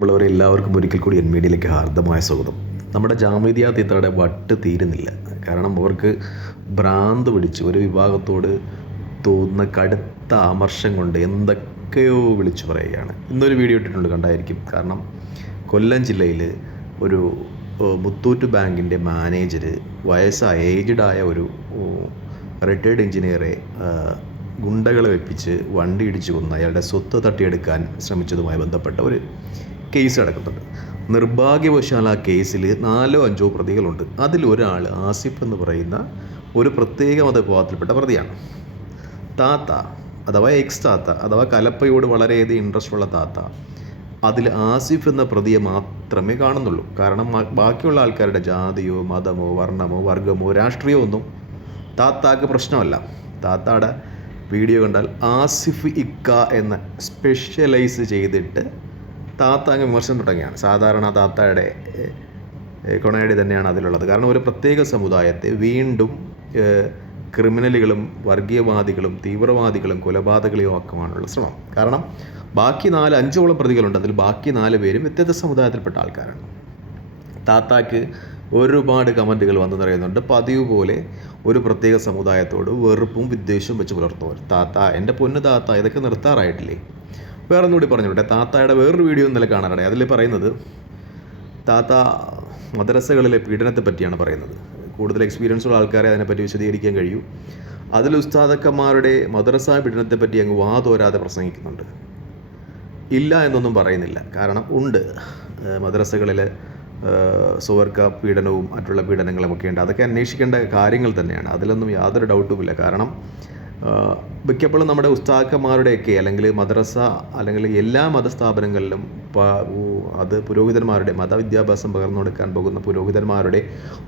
ഉള്ളവരെ എല്ലാവർക്കും ഒരിക്കൽ കൂടി എൻ മീഡിയയിലേക്ക് ഹാർദമായ സ്വാഗതം. നമ്മുടെ ജാമിദിയ തീത്തയുടെ വട്ട് തീരുന്നില്ല. കാരണം അവർക്ക് ഭ്രാന്ത് പിടിച്ച് ഒരു വിഭാഗത്തോട് തോന്നുന്ന കടുത്ത അമർഷം കൊണ്ട് എന്തൊക്കെയോ വിളിച്ചു പറയുകയാണ്. ഇന്നൊരു വീഡിയോ ഇട്ടിട്ടുണ്ട്, കണ്ടായിരിക്കും. കാരണം കൊല്ലം ജില്ലയിൽ ഒരു മുത്തൂറ്റ് ബാങ്കിൻ്റെ മാനേജർ വയസ്സായ ഏജ്ഡായ ഒരു റിട്ടയർഡ് എഞ്ചിനീയറെ ഗുണ്ടകളെ വെപ്പിച്ച് വണ്ടി ഇടിച്ചു കൊന്ന് അയാളുടെ സ്വത്ത് തട്ടിയെടുക്കാൻ ശ്രമിച്ചതുമായി ബന്ധപ്പെട്ട ഒരു കേസ് നടക്കുന്നുണ്ട്. നിർഭാഗ്യവശാൽ ആ കേസിൽ 4-5 പ്രതികളുണ്ട്. അതിലൊരാൾ ആസിഫ് എന്ന് പറയുന്ന ഒരു പ്രത്യേക മതവിഭാഗത്തിൽപ്പെട്ട പ്രതിയാണ്. താത്ത അഥവാ എക്സ് താത്ത അഥവാ കലപ്പയോട് വളരെയധികം ഇൻട്രസ്റ്റ് ഉള്ള താത്ത അതിൽ ആസിഫ് എന്ന പ്രതിയെ മാത്രമേ കാണുന്നുള്ളൂ. കാരണം ബാക്കിയുള്ള ആൾക്കാരുടെ ജാതിയോ മതമോ വർണ്ണമോ വർഗമോ രാഷ്ട്രീയമോ ഒന്നും താത്താക്ക് പ്രശ്നമല്ല. താത്താടെ വീഡിയോ കണ്ടാൽ ആസിഫ് ഇക്ക എന്ന സ്പെഷ്യലൈസ് ചെയ്തിട്ട് താത്ത അങ്ങ് വിമർശനം തുടങ്ങിയാണ്. സാധാരണ താത്തയുടെ കൊണയടി തന്നെയാണ് അതിലുള്ളത്. കാരണം ഒരു പ്രത്യേക സമുദായത്തെ വീണ്ടും ക്രിമിനലുകളും വർഗീയവാദികളും തീവ്രവാദികളും കൊലപാതകളെയും ആക്കുവാനുള്ള ശ്രമം. കാരണം ബാക്കി 4-5ഓളം പ്രതികളുണ്ട്. അതിൽ ബാക്കി 4 പേരും വ്യത്യസ്ത സമുദായത്തിൽപ്പെട്ട ആൾക്കാരാണ്. താത്താക്ക് ഒരുപാട് കമൻറ്റുകൾ വന്നു നിറയുന്നുണ്ട്. പതിവ് പോലെ ഒരു പ്രത്യേക സമുദായത്തോട് വെറുപ്പും വിദ്വേഷവും വെച്ച് പുലർത്തുന്നവർ. താത്ത, എൻ്റെ പൊന്നു താത്ത, ഇതൊക്കെ നിർത്താറായിട്ടില്ലേ? വേറെ ഒന്നുകൂടി പറഞ്ഞോട്ടെ. താത്തായുടെ വേറൊരു വീഡിയോ ഇന്നലെ കാണാറുണ്ട്. അതിൽ പറയുന്നത് താത്ത മദ്രസകളിലെ പീഡനത്തെ പറ്റിയാണ് പറയുന്നത്. കൂടുതൽ എക്സ്പീരിയൻസ് ഉള്ള ആൾക്കാരെ അതിനെപ്പറ്റി വിശദീകരിക്കാൻ കഴിയൂ. അതിൽ ഉസ്താദക്കന്മാരുടെ മദ്രസ പീഡനത്തെപ്പറ്റി അങ്ങ് വാതോരാതെ പ്രസംഗിക്കുന്നുണ്ട്. ഇല്ല എന്നൊന്നും പറയുന്നില്ല. കാരണം ഉണ്ട്, മദ്രസകളിൽ സുവർക്ക പീഡനവും മറ്റുള്ള പീഡനങ്ങളുമൊക്കെ ഉണ്ട്. അതൊക്കെ അന്വേഷിക്കേണ്ട കാര്യങ്ങൾ തന്നെയാണ്. അതിലൊന്നും യാതൊരു ഡൗട്ടുമില്ല. കാരണം മിക്കപ്പോഴും നമ്മുടെ ഉസ്താദന്മാരുടെയൊക്കെ അല്ലെങ്കിൽ മദ്രസ അല്ലെങ്കിൽ എല്ലാ മതസ്ഥാപനങ്ങളിലും അത് പുരോഹിതന്മാരുടെ മതവിദ്യാഭ്യാസം പകർന്നു കൊടുക്കാൻ പോകുന്ന പുരോഹിതന്മാരുടെ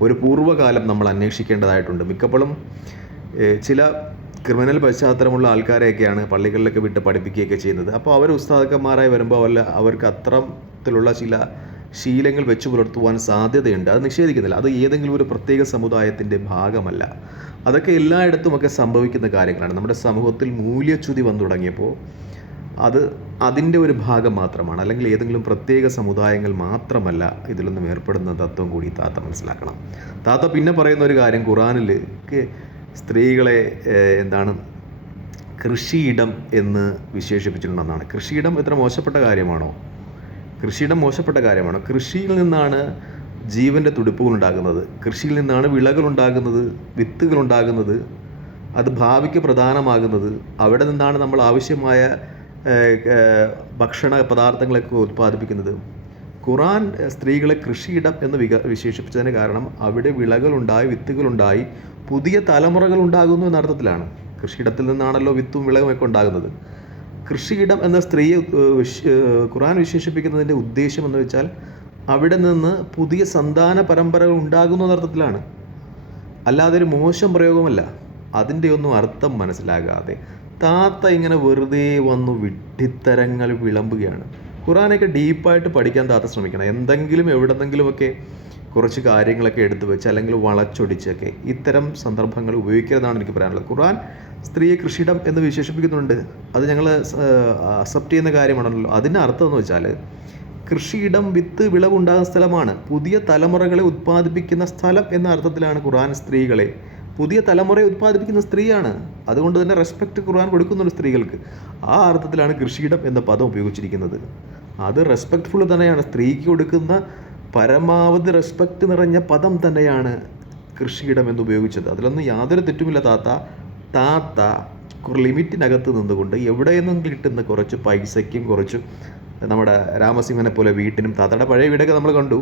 ഒരു പൂർവ്വകാലം നമ്മൾ അന്വേഷിക്കേണ്ടതായിട്ടുണ്ട്. മിക്കപ്പോഴും ചില ക്രിമിനൽ പശ്ചാത്തലമുള്ള ആൾക്കാരെയൊക്കെയാണ് പള്ളികളിലൊക്കെ വിട്ട് പഠിപ്പിക്കുകയൊക്കെ ചെയ്യുന്നത്. അപ്പോൾ അവർ ഉസ്താദന്മാരായി വരുമ്പോൾ അവർക്ക് അത്തരത്തിലുള്ള ചില ശീലങ്ങൾ വെച്ച് പുലർത്തുവാൻ സാധ്യതയുണ്ട്. അത് നിഷേധിക്കുന്നില്ല. അത് ഏതെങ്കിലും ഒരു പ്രത്യേക സമുദായത്തിൻ്റെ ഭാഗമല്ല. അതൊക്കെ എല്ലായിടത്തുമൊക്കെ സംഭവിക്കുന്ന കാര്യങ്ങളാണ്. നമ്മുടെ സമൂഹത്തിൽ മൂല്യച്യുതി വന്നു തുടങ്ങിയപ്പോൾ അത് അതിൻ്റെ ഒരു ഭാഗം മാത്രമാണ്. അല്ലെങ്കിൽ ഏതെങ്കിലും പ്രത്യേക സമുദായങ്ങൾ മാത്രമല്ല ഇതിലൊന്നും ഏർപ്പെടുന്ന തത്വം കൂടി താത്ത മനസ്സിലാക്കണം. താത്ത പിന്നെ പറയുന്ന ഒരു കാര്യം, ഖുറാനിൽ സ്ത്രീകളെ കൃഷിയിടം എന്ന് വിശേഷിപ്പിച്ചിട്ടുണ്ടെന്നാണ്. കൃഷിയിടം എത്ര മോശപ്പെട്ട കാര്യമാണോ? കൃഷിയിടം മോശപ്പെട്ട കാര്യമാണോ? കൃഷിയിൽ നിന്നാണ് ജീവൻ്റെ തുടിപ്പുകൾ ഉണ്ടാകുന്നത്. കൃഷിയിൽ നിന്നാണ് വിളകളുണ്ടാകുന്നത്, വിത്തുകളുണ്ടാകുന്നത്, അത് ഭാവിക്ക് പ്രധാനമാകുന്നത്. അവിടെ നിന്നാണ് നമ്മൾ ആവശ്യമായ ഭക്ഷണ പദാർത്ഥങ്ങളൊക്കെ ഉൽപ്പാദിപ്പിക്കുന്നത്. ഖുറാൻ സ്ത്രീകളെ കൃഷിയിടം എന്ന് വിശേഷിപ്പിച്ചതിന് കാരണം അവിടെ വിളകളുണ്ടായി, വിത്തുകളുണ്ടായി, പുതിയ തലമുറകൾ ഉണ്ടാകുന്നു എന്ന അർത്ഥത്തിലാണ്. കൃഷിയിടത്തിൽ നിന്നാണല്ലോ വിത്തും വിളവുമൊക്കെ ഉണ്ടാകുന്നത്. കൃഷിയിടം എന്ന സ്ത്രീയെ ഖുറാൻ വിശേഷിപ്പിക്കുന്നതിൻ്റെ ഉദ്ദേശം എന്ന് വെച്ചാൽ അവിടെ നിന്ന് പുതിയ സന്താന പരമ്പരകൾ ഉണ്ടാകുന്നു എന്നർത്ഥത്തിലാണ്. അല്ലാതെ ഒരു മോശം പ്രയോഗമല്ല. അതിൻ്റെ ഒന്നും അർത്ഥം മനസ്സിലാകാതെ താത്ത ഇങ്ങനെ വെറുതെ വന്നു വിഡ്ഢിത്തരങ്ങൾ വിളമ്പുകയാണ്. ഖുറാനൊക്കെ ഡീപ്പായിട്ട് പഠിക്കാൻ താത്ത ശ്രമിക്കണം. എന്തെങ്കിലും എവിടെന്നെങ്കിലുമൊക്കെ കുറച്ച് കാര്യങ്ങളൊക്കെ എടുത്തു വെച്ച് അല്ലെങ്കിൽ വളച്ചൊടിച്ചൊക്കെ ഇത്തരം സന്ദർഭങ്ങൾ ഉപയോഗിക്കരുതെന്നാണ് എനിക്ക് പറയാനുള്ളത്. ഖുറാൻ സ്ത്രീയെ കൃഷിയിടം എന്ന് വിശേഷിപ്പിക്കുന്നുണ്ട്. അത് ഞങ്ങൾ അക്സെപ്റ്റ് ചെയ്യുന്ന കാര്യമാണല്ലോ. അതിൻ്റെ അർത്ഥം എന്ന് വെച്ചാൽ കൃഷിയിടം വിത്ത് വിളവുണ്ടാകുന്ന സ്ഥലമാണ്, പുതിയ തലമുറകളെ ഉത്പാദിപ്പിക്കുന്ന സ്ഥലം എന്ന അർത്ഥത്തിലാണ് ഖുറാൻ സ്ത്രീകളെ, പുതിയ തലമുറയെ ഉത്പാദിപ്പിക്കുന്ന സ്ത്രീയാണ്. അതുകൊണ്ട് തന്നെ റെസ്പെക്റ്റ് ഖുറാൻ കൊടുക്കുന്നുണ്ട് സ്ത്രീകൾക്ക്. ആ അർത്ഥത്തിലാണ് കൃഷിയിടം എന്ന പദം ഉപയോഗിച്ചിരിക്കുന്നത്. അത് റെസ്പെക്റ്റ്ഫുൾ തന്നെയാണ്. സ്ത്രീക്ക് കൊടുക്കുന്ന പരമാവധി റെസ്പെക്റ്റ് നിറഞ്ഞ പദം തന്നെയാണ് കൃഷിയിടം എന്ന് ഉപയോഗിച്ചത്. അതിലൊന്നും യാതൊരു തെറ്റുമില്ല. താത്ത ലിമിറ്റിനകത്ത് നിന്നുകൊണ്ട് എവിടെയെന്നും കിട്ടുന്ന കുറച്ച് പൈസയ്ക്കും കുറച്ച് നമ്മുടെ രാമസിംഹനെ പോലെ വീട്ടിനും, താത്തയുടെ പഴയ വീടൊക്കെ നമ്മൾ കണ്ടു,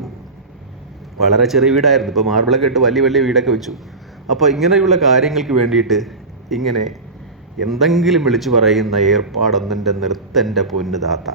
വളരെ ചെറിയ വീടായിരുന്നു. ഇപ്പോൾ മാർബിളൊക്കെ ഇട്ട് വലിയ വലിയ വീടൊക്കെ വെച്ചു. അപ്പോൾ ഇങ്ങനെയുള്ള കാര്യങ്ങൾക്ക് വേണ്ടിയിട്ട് ഇങ്ങനെ എന്തെങ്കിലും വിളിച്ചു പറയുന്ന ഏർപ്പാടൊന്നിൻ്റെ നിർത്തൻ്റെ പൊന്ന് താത്ത.